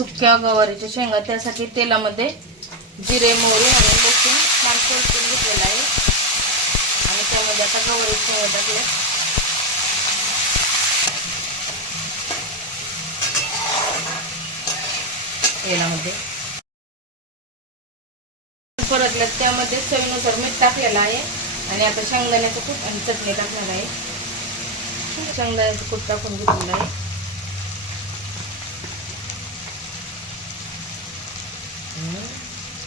सुक्या गवारीच्या शेंगा त्यासाठी तेलामध्ये जिरे मोहरी आणि लसूण छान परतून घेतलेला आहे. आणि त्यामध्ये आता गवारी शेंगा टाकल्या. तेलामध्ये. परतल्या त्यामध्ये चवीनुसार मीठ टाकलेलं आहे. आणि आता शेंगदाण्याचं कूट आणि चटणी टाकणार आहे. शेंगदाण्याचं कूट टाकून घेतलेलं आहे.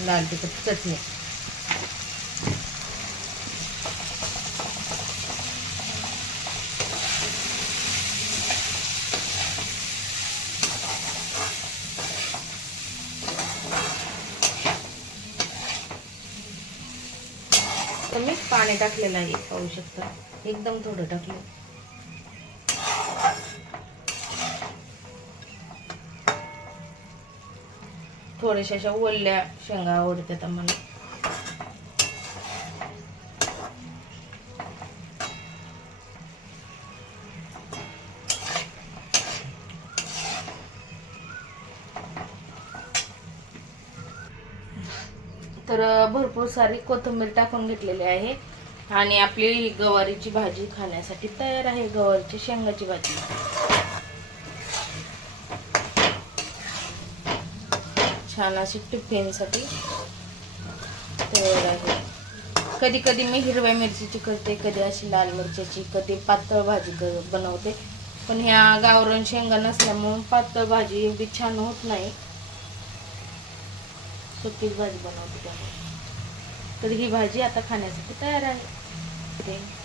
लाल तिखट चटणी. तर मी पाणी टाकलेलं आहे पाहू शकता एकदम थोडं टाकलं. थोड्याशा अशा ओल्या शेंगा आवडतात आम्हाला. तर भरपूर सारी कोथिंबीर टाकून घेतलेली आहे. आणि आपली गवारीची भाजी खाण्यासाठी तयार आहे गवारीची शेंगाची भाजी. छान अशी टिफिनसाठी तयार आहे. कधी कधी मी हिरव्या मिरचीची करते कधी अशी लाल मिरच्याची कधी पातळ भाजी क- बनवते. पण ह्या गावरण शेंगा नसल्यामुळे पातळ भाजी एवढी छान होत नाही. सुकीच भाजी बनवते त्यामुळे. तर ही भाजी आता खाण्यासाठी तयार आहे. ते